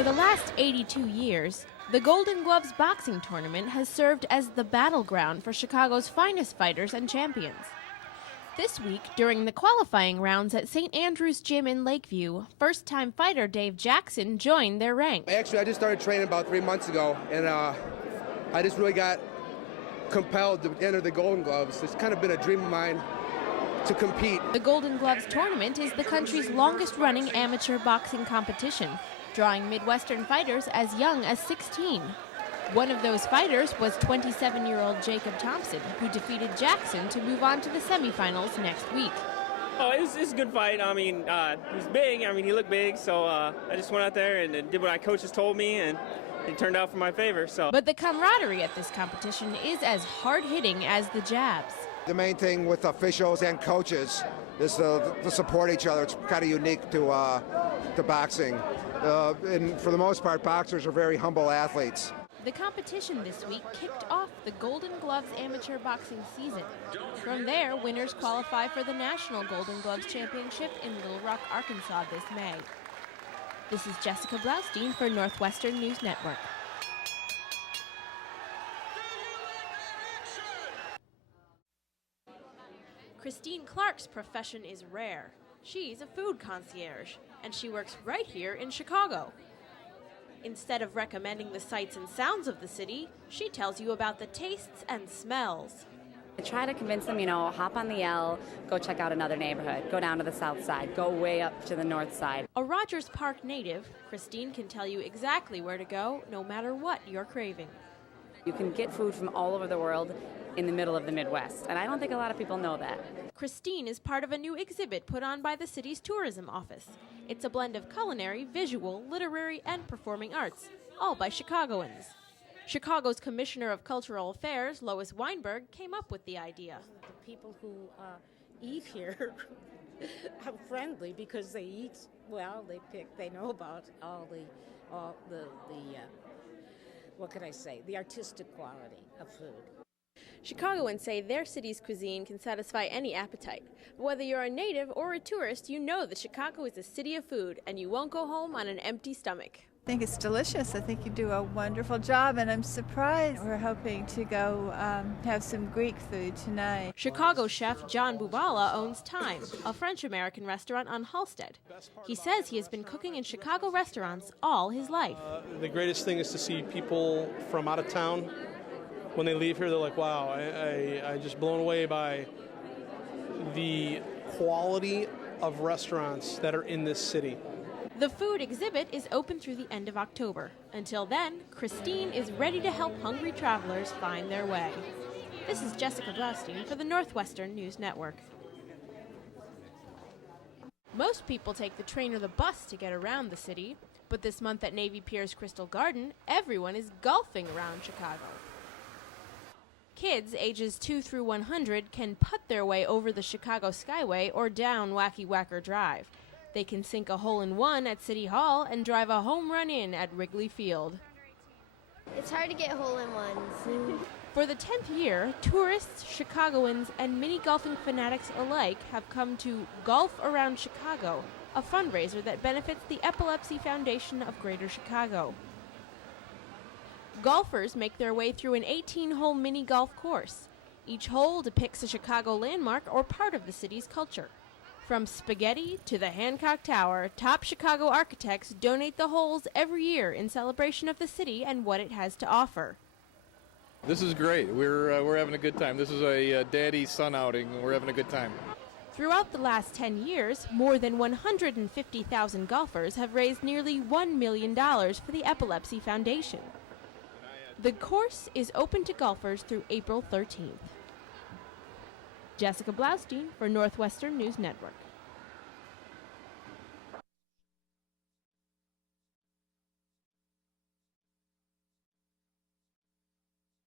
For the last 82 years, the Golden Gloves boxing tournament has served as the battleground for Chicago's finest fighters and champions. This week, during the qualifying rounds at St. Andrew's Gym in Lakeview, first-time fighter Dave Jackson joined their ranks. Actually, I just started training about 3 months ago, and I just really got compelled to enter the Golden Gloves. It's kind of been a dream of mine to compete. The Golden Gloves tournament is the country's longest-running amateur boxing competition, drawing Midwestern fighters as young as 16. One of those fighters was 27-year-old Jacob Thompson, who defeated Jackson to move on to the semifinals next week. Oh, it was a good fight. I mean, he's big. I mean, he looked big, so I just went out there and did what my coaches told me, and it turned out for my favor. But the camaraderie at this competition is as hard-hitting as the jabs. The main thing with officials and coaches is to support each other. It's kind of unique to boxing. And for the most part, boxers are very humble athletes. The competition this week kicked off the Golden Gloves amateur boxing season. From there, winners qualify for the National Golden Gloves Championship in Little Rock, Arkansas this May. This is Jessica Blaustein for Northwestern News Network. Christine Clark's profession is rare. She's a food concierge, and she works right here in Chicago. Instead of recommending the sights and sounds of the city, she tells you about the tastes and smells. I try to convince them, hop on the L, go check out another neighborhood, go down to the south side, go way up to the north side. A Rogers Park native, Christine can tell you exactly where to go, no matter what you're craving. You can get food from all over the world in the middle of the Midwest, and I don't think a lot of people know that. Christine is part of a new exhibit put on by the city's tourism office. It's a blend of culinary, visual, literary, and performing arts, all by Chicagoans. Chicago's Commissioner of Cultural Affairs, Lois Weinberg, came up with the idea. The people who eat here are friendly because they eat, well, they know about all the what can I say, the artistic quality of food. Chicagoans say their city's cuisine can satisfy any appetite. But whether you're a native or a tourist, you know that Chicago is a city of food, and you won't go home on an empty stomach. I think it's delicious. I think you do a wonderful job, and I'm surprised. We're hoping to go have some Greek food tonight. Chicago chef John Bubala owns Time, a French-American restaurant on Halsted. He says he has been cooking in Chicago restaurants all his life. The greatest thing is to see people from out of town. When they leave here, they're like, wow, I'm just blown away by the quality of restaurants that are in this city. The food exhibit is open through the end of October. Until then, Christine is ready to help hungry travelers find their way. This is Jessica Blaustein for the Northwestern News Network. Most people take the train or the bus to get around the city, but this month at Navy Pier's Crystal Garden, everyone is golfing around Chicago. Kids ages 2 through 100 can putt their way over the Chicago Skyway or down Wacky Whacker Drive. They can sink a hole-in-one at City Hall and drive a home run in at Wrigley Field. It's hard to get hole-in-ones. For the 10th year, tourists, Chicagoans, and mini-golfing fanatics alike have come to Golf Around Chicago, a fundraiser that benefits the Epilepsy Foundation of Greater Chicago. Golfers make their way through an 18-hole mini-golf course. Each hole depicts a Chicago landmark or part of the city's culture. From spaghetti to the Hancock Tower, top Chicago architects donate the holes every year in celebration of the city and what it has to offer. This is great. We're having a good time. This is a daddy-son outing. We're having a good time. Throughout the last 10 years, more than 150,000 golfers have raised nearly $1 million for the Epilepsy Foundation. The course is open to golfers through April 13th. Jessica Blaustein for Northwestern News Network.